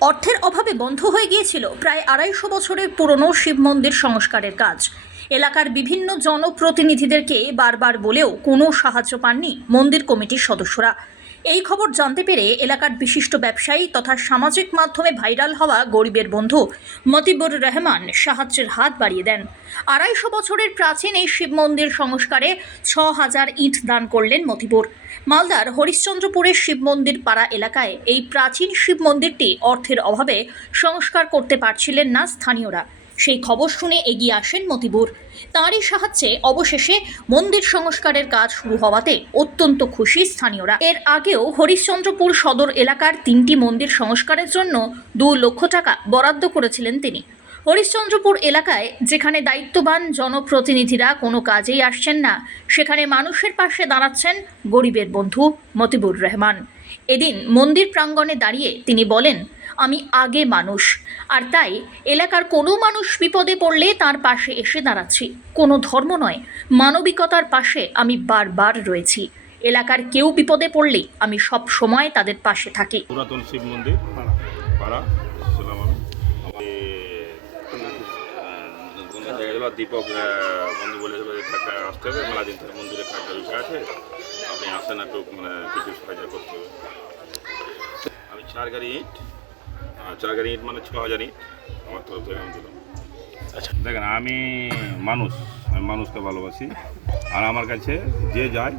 অর্থের অভাবে বন্ধ হয়ে গিয়েছিল প্রায় ২৫০ বছরের পুরনো শিব মন্দির সংস্কারের কাজ। এলাকার বিভিন্ন জনপ্রতিনিধিদেরকে বারবার বলেও কোনো সাহায্য পাননি মন্দির কমিটির সদস্যরা। এই খবর জানতে পেরে এলাকার বিশিষ্ট ব্যবসায়ী তথা সামাজিক মাধ্যমে ভাইরাল হওয়া গরিবের বন্ধু মতিবুর রহমান সাহায্যের হাত বাড়িয়ে দেন। ২৫০ বছরের প্রাচীন এই শিব মন্দির সংস্কারে ৬,০০০ ইট দান করলেন মতিবুর। মালদার হরিশ্চন্দ্রপুরের শিব মন্দির পাড়া এলাকায় এই প্রাচীন শিব মন্দিরটি অর্থের অভাবে সংস্কার করতে পারছিলেন না স্থানীয়রা। সেই খবর শুনে এগিয়ে আসেন মতিবুর। তাঁরই সাহায্যে অবশেষে মন্দির সংস্কারের কাজ শুরু হওয়াতে অত্যন্ত খুশি স্থানীয়রা। এর আগেও হরিশ্চন্দ্রপুর সদর এলাকার 3টি মন্দির সংস্কারের জন্য 2 লক্ষ টাকা বরাদ্দ করেছিলেন তিনি। হরিশ্চন্দ্রপুর এলাকায় যেখানে দায়িত্ববান জনপ্রতিনিধিরা কোনো কাজেই আসছেন না, সেখানে মানুষের পাশে দাঁড়াচ্ছেন গরিবের বন্ধু মতিবুর রহমান। এদিন মন্দির প্রাঙ্গণে দাঁড়িয়ে তিনি বলেন, আমি আগে মানুষ, আর তাই এলাকার কোনো মানুষ বিপদে পড়লে তার পাশে এসে দাঁড়াচ্ছি। কোনো ধর্ম নয়, মানবিকতার পাশে আমি বারবার রয়েছি। এলাকার কেউ বিপদে পড়লে আমি সব সময় তাদের পাশে থাকি। পুরাতন শিব মন্দির পাড়া ছিলাম আমি। দীপক বন্ধু বলেছিল যে আসতে হবে, মেলা দিন থেকে মন্দিরে একটা বিষয় আছে, আপনি আসেন একটু কিছু সাহায্য করতে হবে। আমি 4 গাড়ি ইট মানে 6,000 ইট আমার তরফ থেকে আমি দিলাম। আচ্ছা দেখেন, আমি মানুষকে ভালোবাসি, আর আমার কাছে যে যায়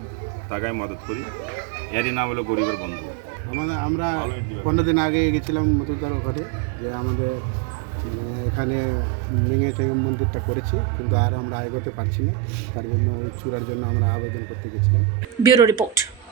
তাকে আমি মদত করি। এরই নাম হলো গরিবের বন্ধু। আমরা 15 দিন আগে গেছিলাম মতুদার ঘরে, যে আমাদের এখানে ভেঙে থেকে মন্দিরটা করেছি, কিন্তু আর আমরা এগোতে পারছি না। তার জন্য ওই চূড়ার জন্য আমরা আবেদন করতে গেছিলাম। Bureau report.